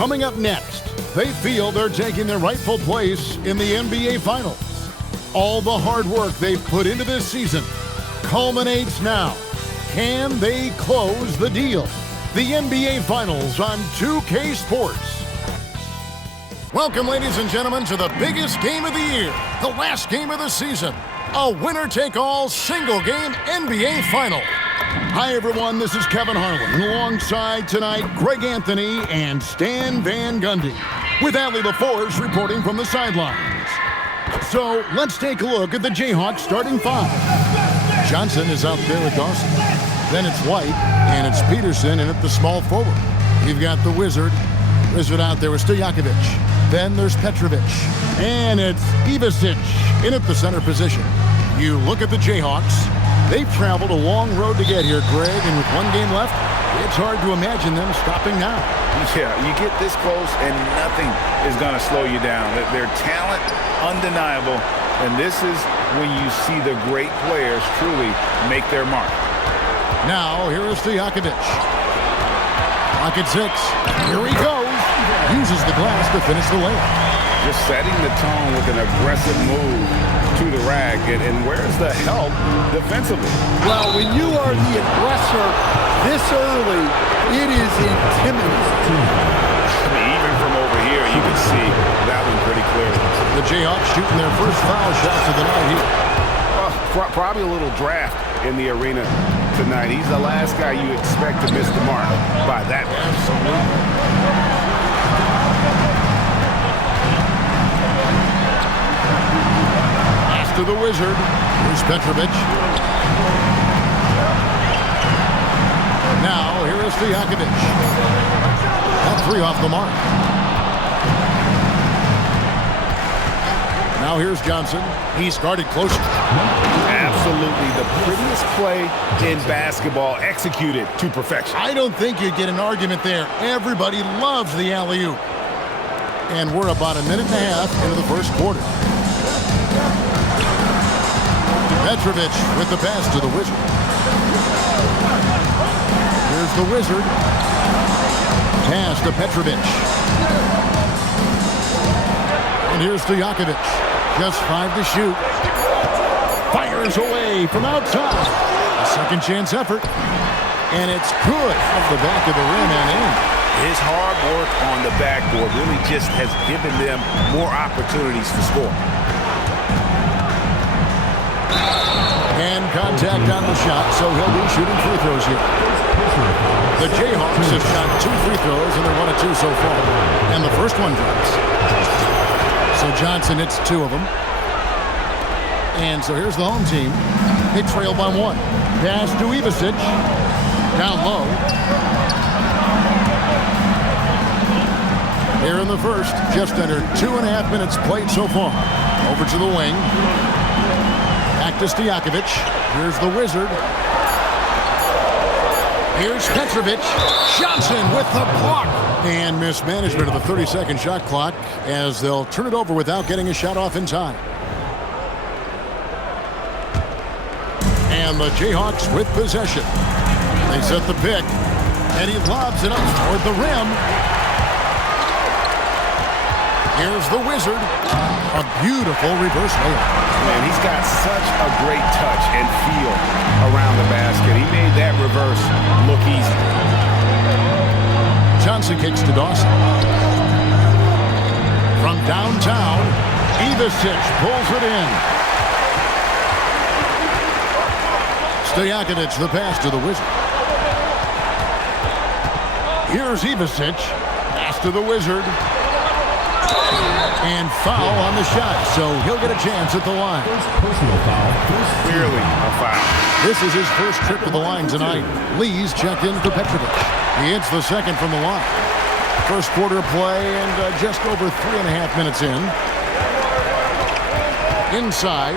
Coming up next, they feel they're taking their rightful place in the NBA Finals. All the hard work they've put into this season culminates now. Can they close the deal? The NBA Finals on 2K Sports. Welcome, ladies and gentlemen, to the biggest game of the year, the last game of the season, a winner-take-all single-game NBA Final. Hi, everyone. This is Kevin Harlan, alongside tonight Greg Anthony and Stan Van Gundy, with Allie LaForge reporting from the sidelines. So let's take a look at the Jayhawks starting five. Johnson is out there with Dawson. Then it's White, and it's Peterson in at the small forward. You've got the Wizard out there with Stojakovic. Then there's Petrovic, and it's Ivicic in at the center position. You look at the Jayhawks. They've traveled a long road to get here, Greg, and with one game left, it's hard to imagine them stopping now. Yeah, you get this close and nothing is going to slow you down. Their talent, undeniable, and this is when you see the great players truly make their mark. Now, here is Stojakovic. Clock at 6. Here he goes. Uses the glass to finish the layup. Just setting the tone with an aggressive move to the rack. And where's the help defensively? Well, when you are the aggressor this early, it is intimidating. I mean, even from over here, you can see that one pretty clearly. The Jayhawks shooting their first foul shots of the night here. Probably a little draft in the arena tonight. He's the last guy you expect to miss the mark by that. Absolutely. To the Wizard. Here's Petrovic. Now, here is Stojakovic. That three off the mark. Now here's Johnson. He started closer. Absolutely the prettiest play in basketball, executed to perfection. I don't think you get an argument there. Everybody loves the alley-oop. And we're about a minute and a half into the first quarter. Petrovic with the pass to the Wizard. Here's the Wizard. Pass to Petrovic. And here's Stojakovic. Just 5 to shoot. Fires away from outside. A second chance effort. And it's good off the back of the rim and in. His hard work on the backboard really just has given them more opportunities to score. And contact on the shot, so he'll be shooting free throws here. The Jayhawks have shot 2 free throws, and they're 1 of 2 so far. And the first one drops. So Johnson hits 2 of them. And so here's the home team. They trail by 1. Pass to Ivicic. Down low. Here in the first, just under 2.5 minutes played so far. Over to the wing. Back to Stojakovic. Here's the Wizard. Here's Petrovic. Johnson with the block. And mismanagement of the 30-second shot clock as they'll turn it over without getting a shot off in time. And the Jayhawks with possession. They set the pick. And he lobs it up toward the rim. Here's the Wizard. A beautiful reverse layup. Man, he's got such a great touch and feel around the basket. He made that reverse look easy. Johnson kicks to Dawson. From downtown, Ivicic pulls it in. Stojakovic the pass to the Wizard. Here's Ivicic. Pass to the Wizard. And foul on the shot, so he'll get a chance at the line. Personal foul. Clearly a foul. This is his first trip to the line tonight. Lee's checked in for Petrovic. He hits the second from the line. First quarter play and just over 3.5 minutes in. Inside.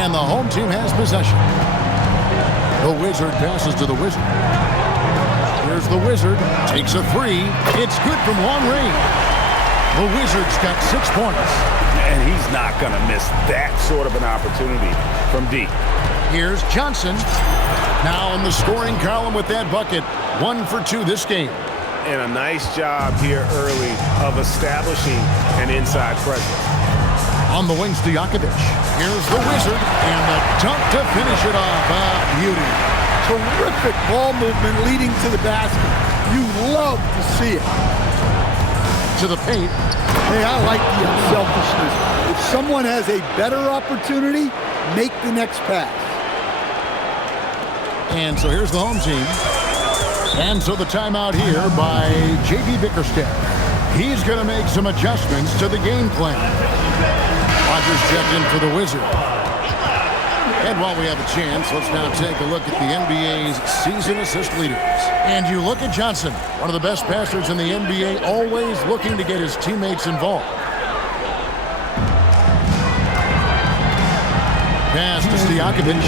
And the home team has possession. The Wizard passes to the Wizard. Here's the Wizard. Takes a 3. It's good from long range. The Wizards got 6 points. And he's not going to miss that sort of an opportunity from deep. Here's Johnson. Now in the scoring column with that bucket. 1 for 2 this game. And a nice job here early of establishing an inside presence. On the wings to Jayhawks. Here's the Wizard. And the dunk to finish it off. Beauty. Terrific ball movement leading to the basket. You love to see it. To the paint. Hey, I like the unselfishness. If someone has a better opportunity, make the next pass. And so here's the home team. And so the timeout here by J.B. Bickerstaff. He's going to make some adjustments to the game plan. Rodgers checked in for the Wizard. And while we have a chance, let's now take a look at the NBA's season assist leaders. And you look at Johnson, one of the best passers in the NBA, always looking to get his teammates involved. Pass to Stojakovic.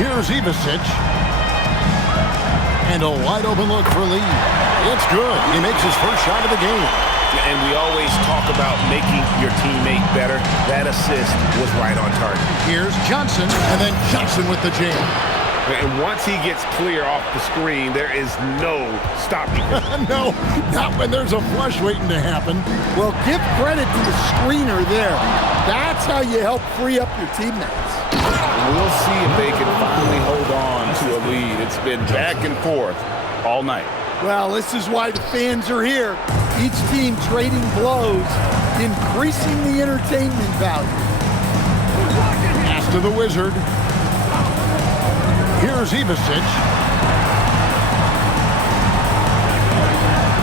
Here's Ivasic. And a wide open look for Lee. It's good. He makes his first shot of the game. And we always talk about making your teammate better. That assist was right on target. Here's Johnson, and then Johnson with the jam. And once he gets clear off the screen, there is no stopping him. No, not when there's a flush waiting to happen. Well, give credit to the screener there. That's how you help free up your teammates. We'll see if they can finally hold on to a lead. It's been back and forth all night. Well, this is why the fans are here. Each team trading blows, increasing the entertainment value. Pass to the Wizard. Here's Ivasic.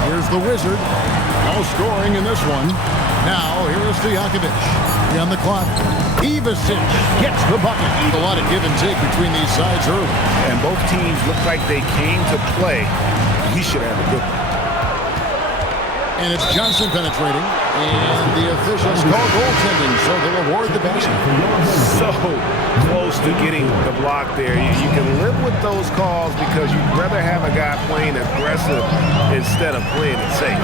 Here's the Wizard. No scoring in this one. Now, here is Stojakovic. On the clock. Ivasic gets the bucket. A lot of give and take between these sides early. And both teams look like they came to play. He should have a good one. And it's Johnson penetrating. And the officials call goaltending, so they'll award the basket. So close to getting the block there. You can live with those calls because you'd rather have a guy playing aggressive instead of playing it safe.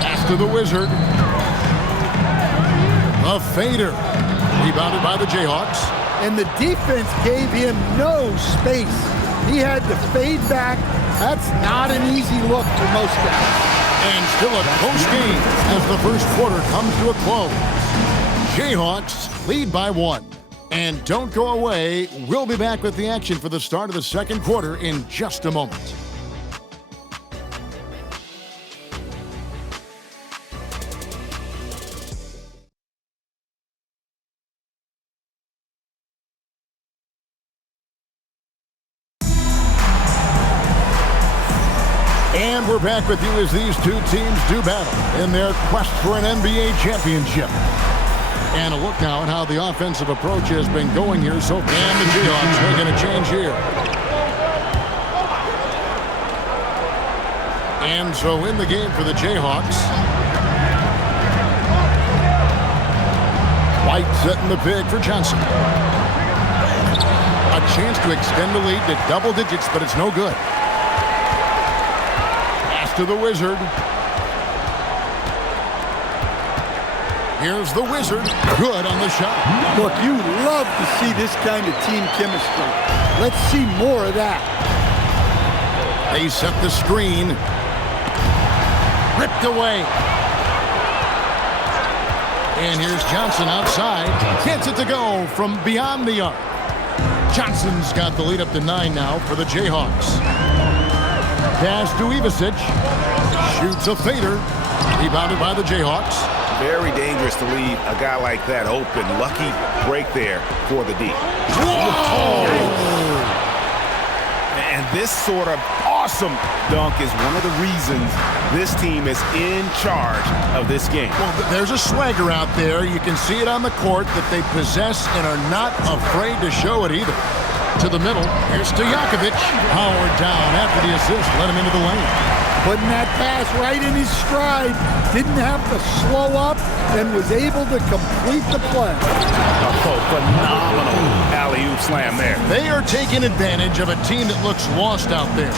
Pass to the Wizard. A fader. Rebounded by the Jayhawks. And the defense gave him no space. He had to fade back. That's not an easy look for most guys. And still a close game as the first quarter comes to a close. Jayhawks lead by 1. And don't go away. We'll be back with the action for the start of the second quarter in just a moment. And we're back with you as these two teams do battle in their quest for an NBA championship. And a look now at how the offensive approach has been going here so far. And the Jayhawks making a change here. And so in the game for the Jayhawks. White setting the pick for Johnson. A chance to extend the lead to double digits, but it's no good. To the Wizard. Here's the Wizard. Good on the shot. Look, you love to see this kind of team chemistry. Let's see more of that. They set the screen. Ripped away. And here's Johnson outside. Gets it to go from beyond the arc. Johnson's got the lead up to 9 now for the Jayhawks. Pass to Ivasic. Shoots a fader. Rebounded by the Jayhawks. Very dangerous to leave a guy like that open. Lucky break there for the D. Whoa! And this sort of awesome dunk is one of the reasons this team is in charge of this game. Well, there's a swagger out there. You can see it on the court that they possess and are not afraid to show it either. To the middle. Here's Stojakovic. Powered down after the assist. Let him into the lane. Putting that pass right in his stride. Didn't have to slow up and was able to complete the play. Oh, phenomenal alley-oop slam there. They are taking advantage of a team that looks lost out there.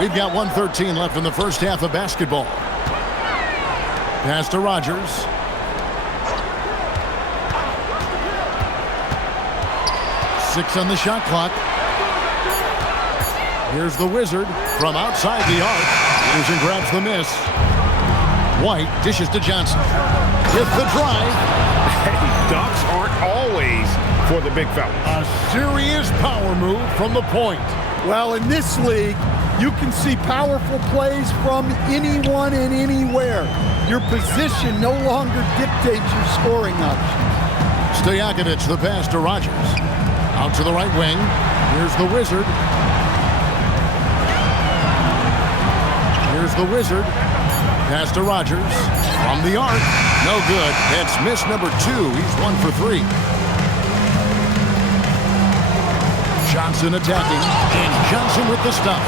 We've got 1:13 left in the first half of basketball. Pass to Rogers. Six on the shot clock. Here's the Wizard from outside the arc. Peterson grabs the miss. White dishes to Johnson. With the drive. Hey, dunks aren't always for the big fella. A serious power move from the point. Well, in this league, you can see powerful plays from anyone and anywhere. Your position no longer dictates your scoring options. Stojakovic, the pass to Rogers. Out to the right wing. Here's the Wizard. Here's the Wizard. Pass to Rogers. From the arc. No good. That's miss number 2. He's 1 for 3. Johnson attacking. And Johnson with the stop.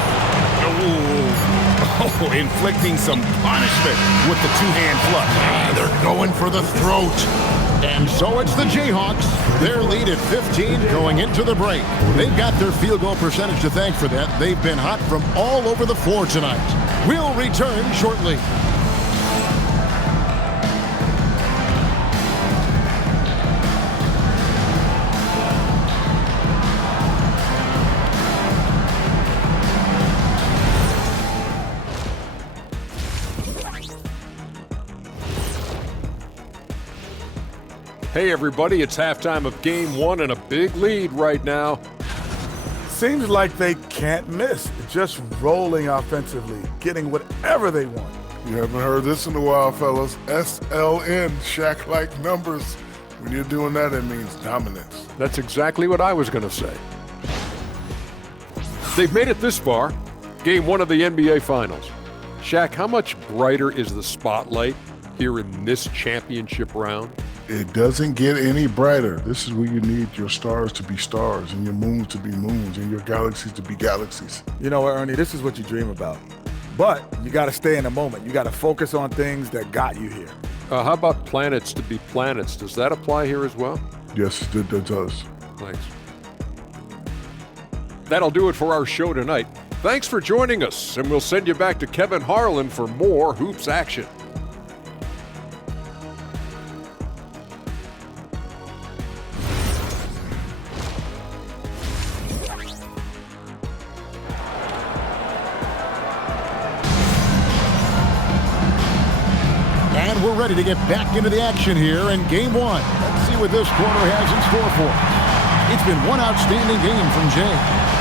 Oh, inflicting some punishment with the two-hand flush. They're going for the throat. And so it's the Jayhawks. Their lead at 15 going into the break. They've got their field goal percentage to thank for that. They've been hot from all over the floor tonight. We'll return shortly. Hey everybody, it's halftime of game 1 and a big lead right now. Seems like they can't miss. Just rolling offensively, getting whatever they want. You haven't heard this in a while, fellas. SLN, Shaq-like numbers. When you're doing that, it means dominance. That's exactly what I was going to say. They've made it this far. Game 1 of the NBA Finals. Shaq, how much brighter is the spotlight here in this championship round? It doesn't get any brighter. This is where you need your stars to be stars and your moons to be moons and your galaxies to be galaxies. You know what, Ernie, this is what you dream about. But you got to stay in the moment. You got to focus on things that got you here. How about planets to be planets? Does that apply here as well? Yes, it does. Thanks. That'll do it for our show tonight. Thanks for joining us, and we'll send you back to Kevin Harlan for more hoops action. And we're ready to get back into the action here in game 1. Let's see what this quarter has in store for us. It's been one outstanding game from Jay.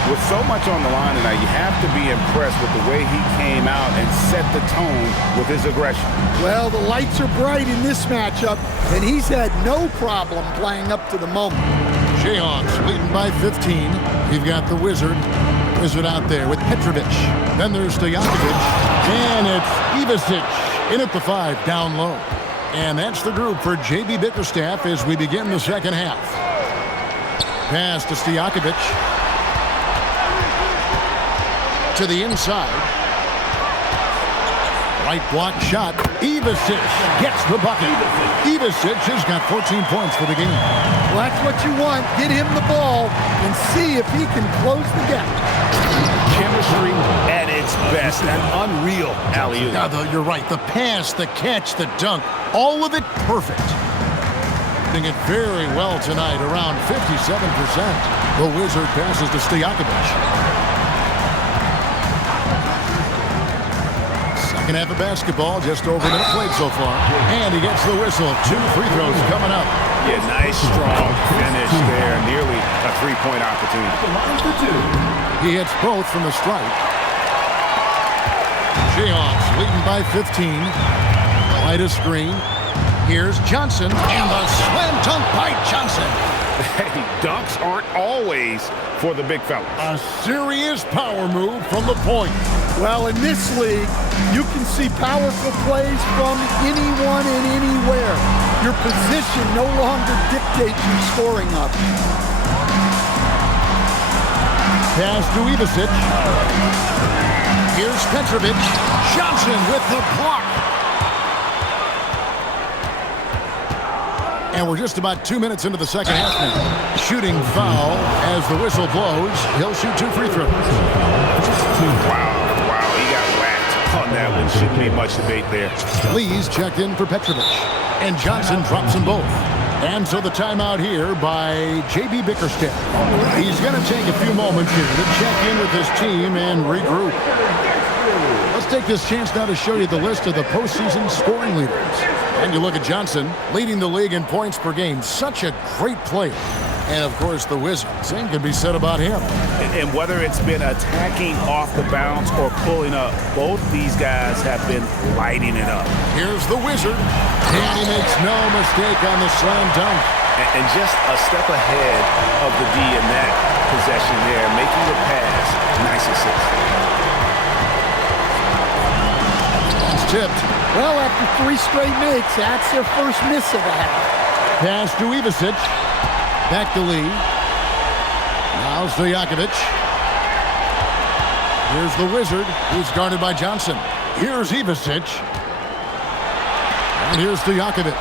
With so much on the line tonight, you have to be impressed with the way he came out and set the tone with his aggression. Well, the lights are bright in this matchup, and he's had no problem playing up to the moment. Jayhawks leading by 15. We've got the Wizard. Wizard out there with Petrovic. Then there's Stojakovic. And it's Ivicic in at the 5, down low. And that's the group for J.B. Bickerstaff as we begin the second half. Pass to Stojakovic. To the inside. Right block shot. Ivicic gets the bucket. Ivicic has got 14 points for the game. Well, that's what you want. Get him the ball and see if he can close the gap. Chemistry at its best. An unreal alley-oop. Now, you're right. The pass, the catch, the dunk, all of it perfect. Doing it very well tonight, around 57%. The Wizard passes to Stojakovic. Second half of basketball, just over a minute played so far. And he gets the whistle. 2 free throws coming up. Yeah, nice, strong finish there. Nearly a three-point opportunity. He hits both from the stripe. Jayhawks leading by 15. Light a screen. Here's Johnson. And the slam dunk by Johnson. Hey, dunks aren't always for the big fella. A serious power move from the point. Well, in this league, you can see powerful plays from anyone and anywhere. Your position no longer dictates your scoring options. Pass to Ivicic. Here's Petrovic. Johnson with the block. And we're just about 2 minutes into the second half now. Shooting foul as the whistle blows. He'll shoot 2 free throws. Wow. on that one. Shouldn't be much debate there. Lee's checked in for Petrovic, and Johnson drops them both. And so the timeout here by J.B. Bickerstaff. He's going to take a few moments here to check in with his team and regroup. Let's take this chance now to show you the list of the postseason scoring leaders. And you look at Johnson, leading the league in points per game. Such a great player. And, of course, the Wizard. Same can be said about him. And whether it's been attacking off the bounce or pulling up, both these guys have been lighting it up. Here's the Wizard. And he makes no mistake on the slam dunk. And just a step ahead of the D in that possession there, making the pass. Nice assist. It's tipped. Well, after 3 straight makes, that's their first miss of the half. Pass to Ivicic. Back to Lee. Now Stojakovic. Here's the Wizard, who's guarded by Johnson. Here's Ivicic. And here's Stojakovic.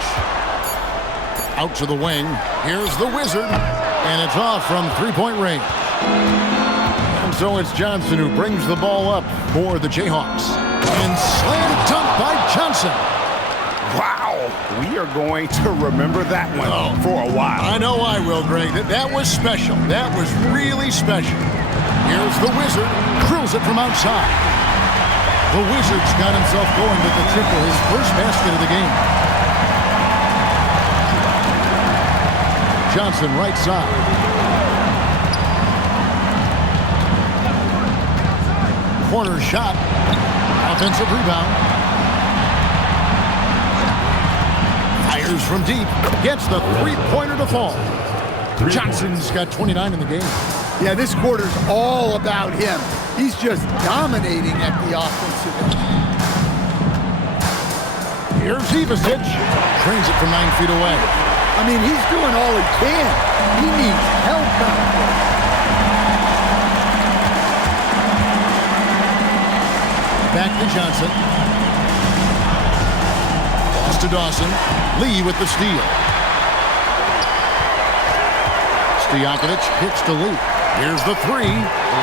Out to the wing. Here's the Wizard. And it's off from three-point range. And so it's Johnson who brings the ball up for the Jayhawks. And slam dunk by Johnson. Wow. We are going to remember that one for a while. I know I will, Greg. That was special. That was really special. Here's the Wizard. Drills it from outside. The Wizard's got himself going with the triple, his first basket of the game. Johnson right side. Corner shot. Offensive rebound. Fires from deep. Gets the three-pointer to fall. Johnson's got 29 in the game. Yeah, this quarter's all about him. He's just dominating at the offensive end. Here's Ivicic. Trains it from 9 feet away. I mean, he's doing all he can. He needs help out there. Back to Johnson. Pass to Dawson. Lee with the steal. Stojakovic hits to Lee. Here's the three.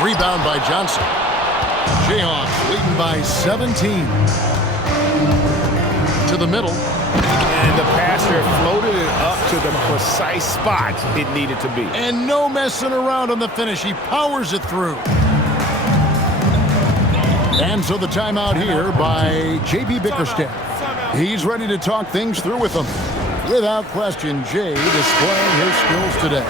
Rebound by Johnson. Jayhawks leading by 17. To the middle. And the passer floated it up to the precise spot it needed to be. And no messing around on the finish. He powers it through. And so the timeout here by J.B. Bickerstaff. He's ready to talk things through with them. Without question, Jay displaying his skills today.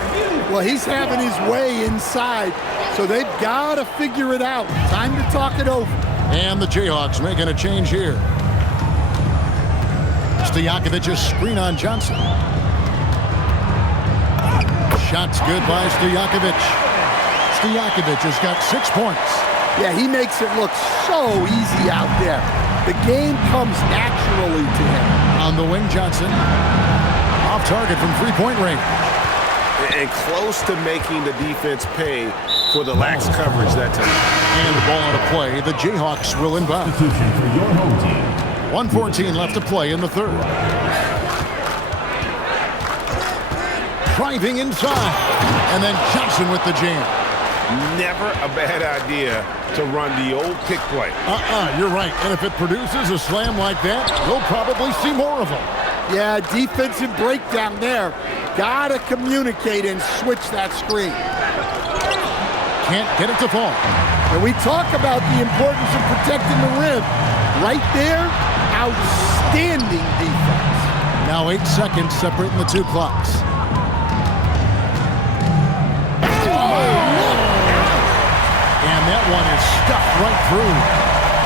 Well, he's having his way inside, so they've got to figure it out. Time to talk it over. And the Jayhawks making a change here. Stojakovic's screen on Johnson. Shot's good by Stojakovic. Stojakovic has got 6 points. Yeah, he makes it look so easy out there. The game comes naturally to him. On the wing, Johnson. Off target from three-point range. And close to making the defense pay for the lax coverage that time. And the ball out of play. The Jayhawks will inbound. 1:14 left to play in the third. Driving inside. And then Johnson with the jam. Never a bad idea to run the old pick play. You're right. And if it produces a slam like that, you'll probably see more of them. Yeah, defensive breakdown there. Gotta communicate and switch that screen. Can't get it to fall. And we talk about the importance of protecting the rim. Right there, outstanding defense. Now 8 seconds separating the two clocks. And that one is stuffed right through.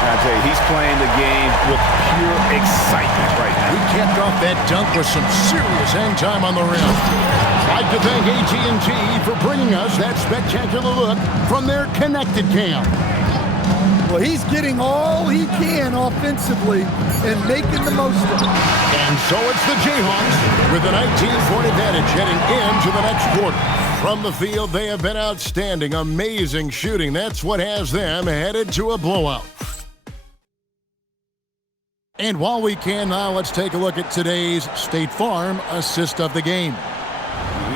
I tell you, he's playing the game with pure excitement right now. He capped off that dunk with some serious hang time on the rim. I'd like to thank AT&T for bringing us that spectacular look from their connected cam. Well, he's getting all he can offensively and making the most of it. And so it's the Jayhawks with a 19-point advantage heading into the next quarter. From the field, they have been outstanding. Amazing shooting. That's what has them headed to a blowout. And while we can now, let's take a look at today's State Farm assist of the game.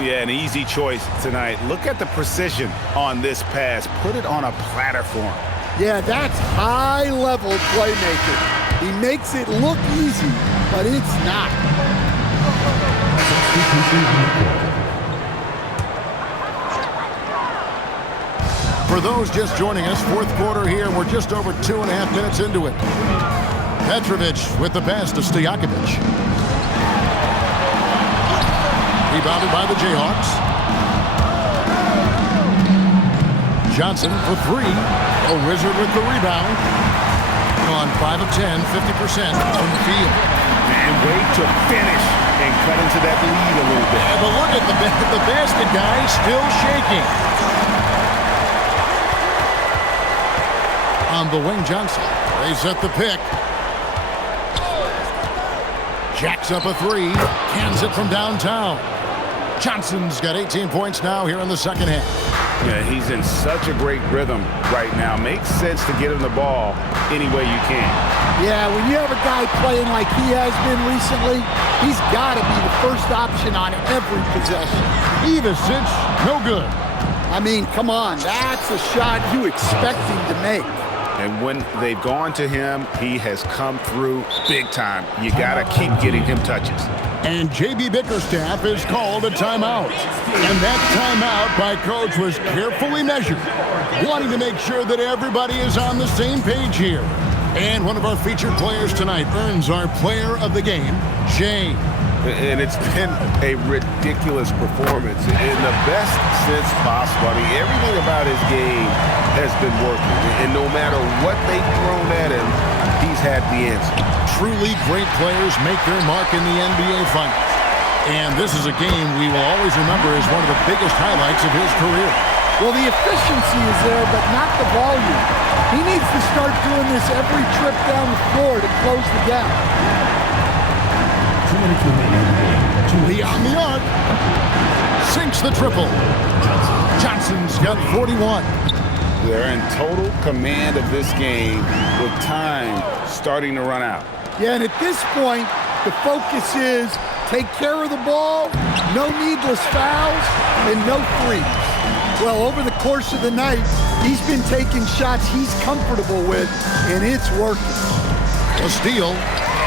Yeah, an easy choice tonight. Look at the precision on this pass. Put it on a platter for him. Yeah, that's high-level playmaking. He makes it look easy, but it's not. For those just joining us, fourth quarter here. We're just over 2.5 minutes into it. Petrovic with the pass to Stojakovic. Rebounded by the Jayhawks. Johnson for three. A wizard with the rebound. On 5 of 10, 50% from the field. And wait to finish and cut into that lead a little bit. Yeah, but look at the basket guy still shaking. On the wing, Johnson. They set the pick. Jacks up a three. Cans it from downtown. Johnson's got 18 points now here in the second half. Yeah, he's in such a great rhythm right now. Makes sense to get him the ball any way you can. Yeah, when you have a guy playing like he has been recently, he's got to be the first option on every possession. Ivicic, no good. I mean, come on, that's a shot you expect him to make. And when they've gone to him, he has come through big time. You got to keep getting him touches. And J.B. Bickerstaff is called a timeout. And that timeout by Coach was carefully measured, wanting to make sure that everybody is on the same page here. And one of our featured players tonight earns our player of the game, Jay. And it's been a ridiculous performance in the best sense possible. I mean, everything about his game has been working. And no matter what they've thrown at him, he's had the answer. Truly great players make their mark in the NBA Finals. And this is a game we will always remember as one of the biggest highlights of his career. Well, the efficiency is there, but not the volume. He needs to start doing this every trip down the floor to close the gap. Beyond the arc. Sinks the triple. Johnson's got 41. They're in total command of this game with time starting to run out. Yeah, and at this point, the focus is take care of the ball, no needless fouls, and no threes. Well, over the course of the night, he's been taking shots he's comfortable with, and it's working. A steal.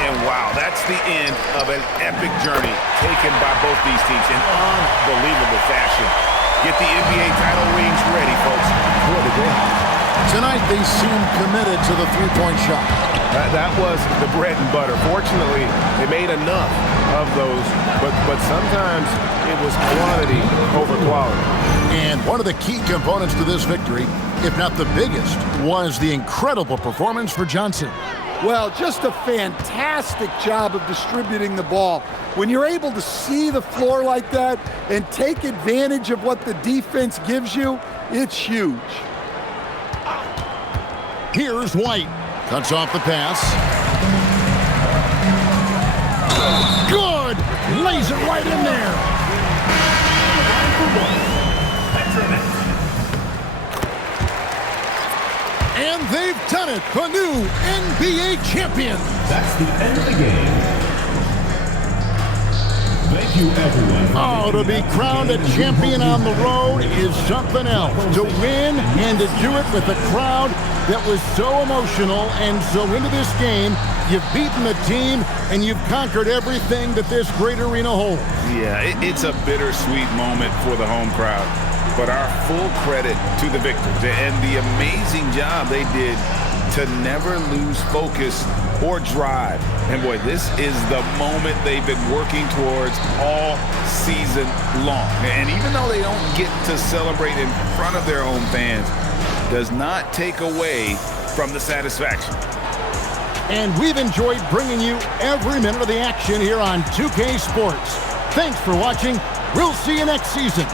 And wow, that's the end of an epic journey taken by both these teams in unbelievable fashion. Get the NBA title rings ready, folks, for the day. Tonight, they seem committed to the three-point shot. That was the bread and butter. Fortunately, they made enough of those, but sometimes it was quantity over quality. And one of the key components to this victory, if not the biggest, was the incredible performance for Johnson. Well, just a fantastic job of distributing the ball. When you're able to see the floor like that and take advantage of what the defense gives you, it's huge. Here's White. Cuts off the pass. Good! Lays it right in there. And they've done it, the new NBA champions. That's the end of the game. Thank you, everyone. Oh, to be crowned a champion on the road is something else. To win and to do it with a crowd that was so emotional and so into this game, you've beaten the team and you've conquered everything that this great arena holds. Yeah, it's a bittersweet moment for the home crowd. But our full credit to the victors and the amazing job they did to never lose focus or drive. And boy, this is the moment they've been working towards all season long. And even though they don't get to celebrate in front of their own fans, does not take away from the satisfaction. And we've enjoyed bringing you every minute of the action here on 2K Sports. Thanks for watching. We'll see you next season.